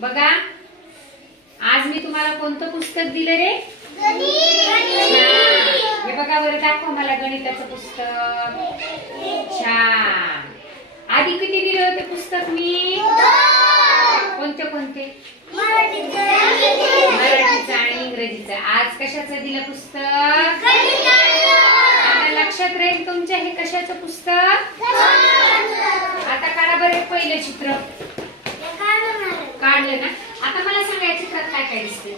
बघा आज मी तुम्हाला कोणतं पुस्तक दिलं रे? हे बघा बरं, दाखवा मला गणिताचं पुस्तक. छान. आधी किती दिले होते पुस्तक मी? कोणते कोणते? मराठीचं आणि इंग्रजीचं. आज कशाचं दिलं पुस्तक? आता लक्षात राहील तुमच्या हे कशाचं पुस्तक? आता काढा बरं पहिलं चित्र. काढलं ना? आता मला सांगा या चित्रात काय काय दिसते?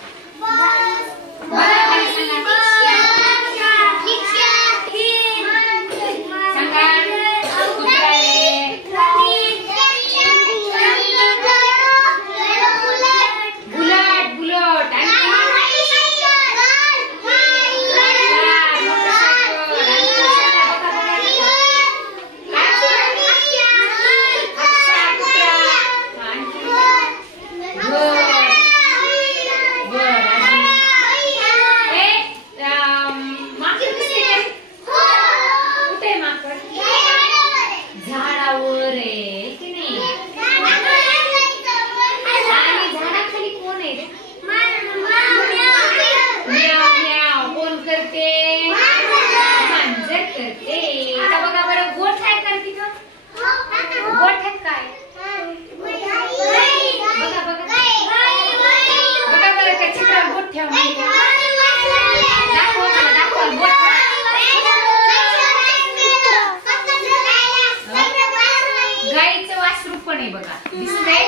गाईचं वासरू पण आहे बघा. दिसतंय?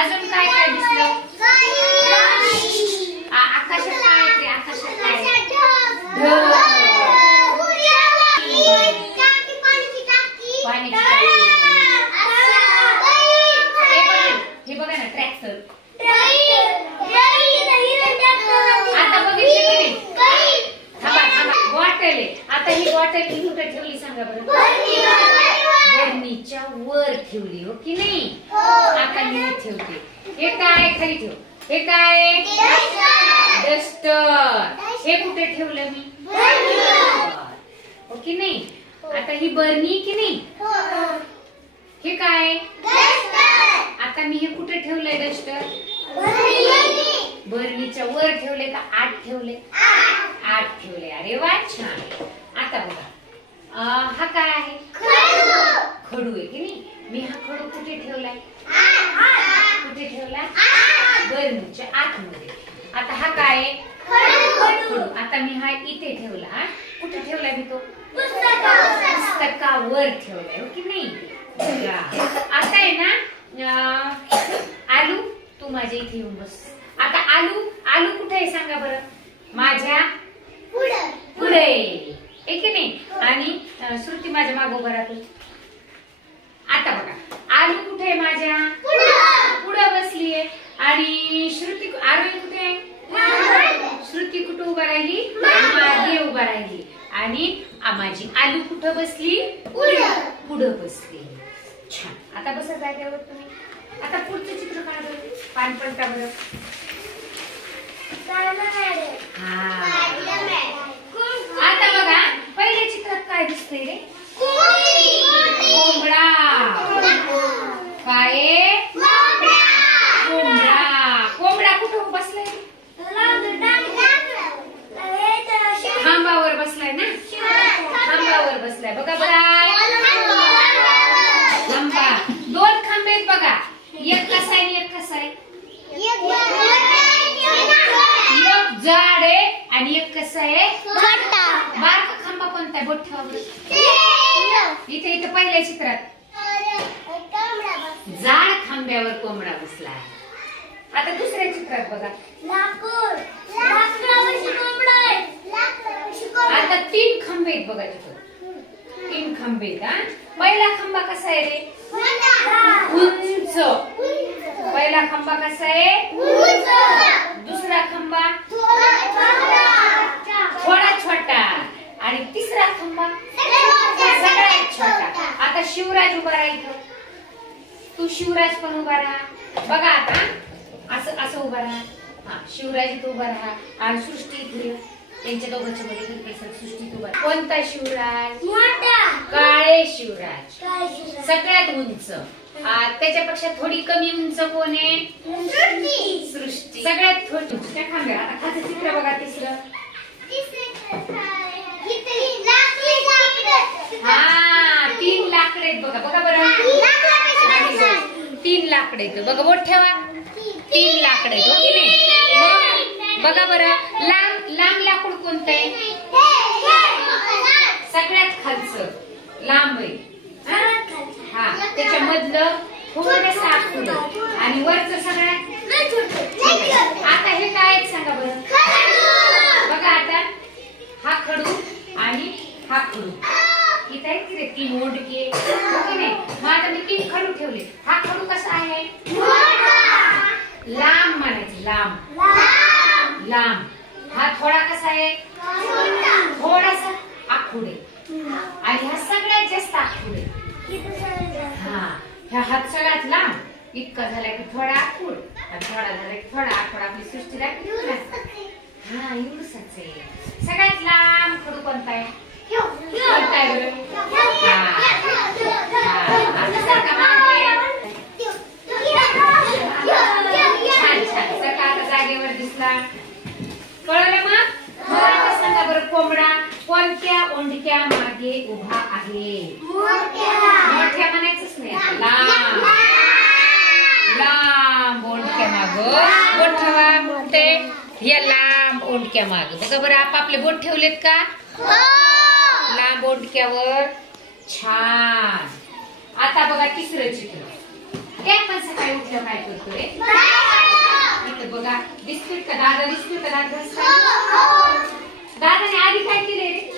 अजून काय काय दिसलं? आकाशात काय आहे? आकाशात काय? पाणी. हे बघा ना ट्रॅक्टर. आता बघितलं बॉटल आहे. आता ही बॉटल मी कुठे ठेवली सांगा बरं? बरणीच्या वर ठेवली हो की नाही? आता मी ठेवते. हे काय? खाली ठेव. हे काय? डस्टर. हे कुठे ठेवलं मी? हो की नाही? आता ही बरणी की नाही? हे काय? आता मी हे कुठे ठेवलंय डस्टर? बरणीच्या वर ठेवले का आत ठेवले? आत ठेवले. अरे वा छान. आता बघा हा काय आहे? खडू आहे की नाही? मी हा खडू कुठे ठेवलाय? कुठे ठेवला? बरणीच्या आतमध्ये. आता हा काय आहे? खडू. आता मी हा इथे ठेवला. कुठे ठेवलाय मी तो? पुस्तकावर ठेवलाय हो की नाही? आता आहे ना आलू तू माझ्या इथे येऊन बस. आता आलू कुठे आहे सांगा बरं? माझ्या पुढे आहे की नाही? आणि श्रुती माझ्या मागे उभा राहतो. आता बघा आलू कुठे आहे? माझ्या पुढे बसलीये. आणि श्रुती आरोही कुठे आहे? श्रुती कुठे उभा राहिली? मागे उभा राहिली. आणि माझी आलू कुठे बसली? पुढे बसली. छान. आता बसा जागेवर तुम्ही. आता पुढचं चित्र काढा बरं. पानपट्टा बरं. आता बघा पहिल्या चित्रात काय दिसतंय रे? कोंबडा. काय? कोंबडा कुठं बसलाय? खांबावर बसलाय ना? खांबावर बसलाय बघा बघा. खांबा. दोन खांबे आहेत बघा. एक कसा आहे एक कसा आहे? एक जाड आहे आणि एक कसा आहे? बारका खांबा कोणता आहे? बोट ठेवा बरं. इथे पहिल्या चित्रात जाड खांब्यावर कोंबडा बसला आहे. आता दुसऱ्या चित्रात बघा. आता तीन खांबे आहेत बघा तिथं. तीन खांबे आहेत. पहिला खांबा कसा आहे रे? उंच. पहिला खांबा कसा आहे? दुसरा खांबा थोडा छोटा. आणि तिसरा खांबा सगळ्यात छोटा. आता शिवराज उभा राहा. तू शिवराज पण उभा राहा बघा. आता असं उभा राहा. हा शिवराज इथं उभा राहा. आणि सृष्टी इथे त्यांच्या दोघांच्या मध्ये सृष्टी उभा. कोणता शिवराज? काळे शिवराज. सगळ्यात उंच. त्याच्यापेक्षा थोडी कमी उंच कोण आहे? सृष्टी. सगळ्यात छोटी त्या खांब्या. आता खाचं चित्र बघा तिसरं. हा 3 लाकडे आहेत बघा. बघा बरं 3 लाकडे आहेत बघा. बोट ठेवा. 3 लाकडे आहेत हो की नाही? बघा बरं लांब लांब लाकूड कोणतं आहे? सगळ्यात खालचं लांब आहे. हा त्याच्यामधलं थोडंसं आखूड आणि वरचं सगळ्यात. आता हे काय सांगा बरं. बघा आता हा खडू आणि हा खडू इथे आहेत की रे 3 ओंडके हो नाही. मग आता मी 3 खडू ठेवले. हा खडू कसा आहे? लांब म्हणायचं. लांब लांब. हा थोडा कसा आहे? थोडासा आखूड आहे. आणि हा सगळ्यात जास्त आखूड आहे. हा ह्या हात सगळ्यात लांब इतका झाला की थोडा आखूड थोडा झाला की थोडा आखूड. आपली सृष्टी दाखवली. हा एवढंच आहे. सगळ्यात लांब खडू कोणता आहे? कोणता आहे बरं? छान छान. सगळा आता जागेवर दिसला. कळलं मग? आता सांगा बरं कोंबडा कोणत्या ओंडक्या मागे उभा आहे? मोठ्या म्हणायचंच नाही. लांब लांब ओंडक्या माग. बोट ठेवा. मोठे या लांब ओंडक्या माग. बघा बरं आपापले बोट ठेवलेत का? लांब ओंडक्यावर. छान. आता बघा तिसरं चित्र. ते आपण सकाळी उठलं काय करतो रे? इथे बघा बिस्किट का दादा? बिस्किट का दादा? दादाने आधी काय केले रे?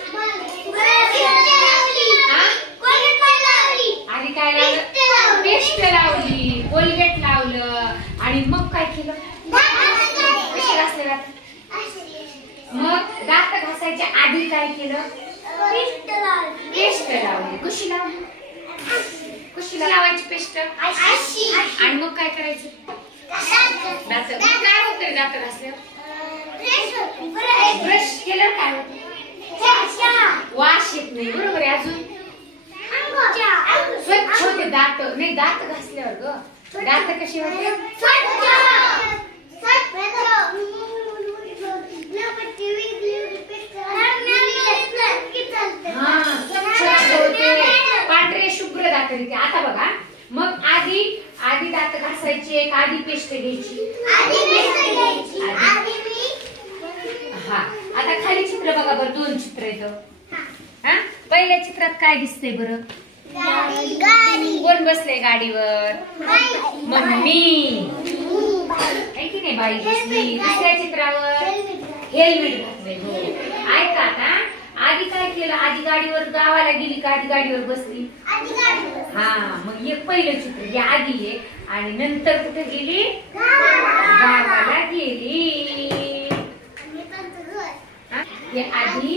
आधी काय लावलं? पेस्ट लावली, कोलगेट लावलं आणि मग काय केलं? कशी घासले दात? मग दात घासायच्या आधी काय केलं? पेस्ट लावली. कशी लावली? कशी लावायची पेस्ट? आणि मग काय करायचं? दात काय होतं दात घासल्यावर? ब्रश केलं काय होतं? वास येत नाही. बरोबर आहे. अजून स्वच्छ होते दात. नाही दात घासल्यावर ग दात कशी होते? पांढरे शुभ्र दात येते. आता बघा मग आधी दात घासायचे. आधी पेस्ट घ्यायची. हा आता खाली चित्र बघा बरं. 2 चित्र आहेत. हा पहिल्या चित्रात काय दिसतंय बरं? कोण बसले गाडीवर? मम्मी आहे की नाही? बाई दिसली. दुसऱ्या चित्रावर हेल्मेट घातलंय. हो ऐका आता आधी काय केलं? आधी गाडीवर गावाला गेली का आधी गाडीवर बसली? हा मग एक पहिलं चित्र हे आधी आहे आणि नंतर कुठे गेली? गावाला गेली. हे आधी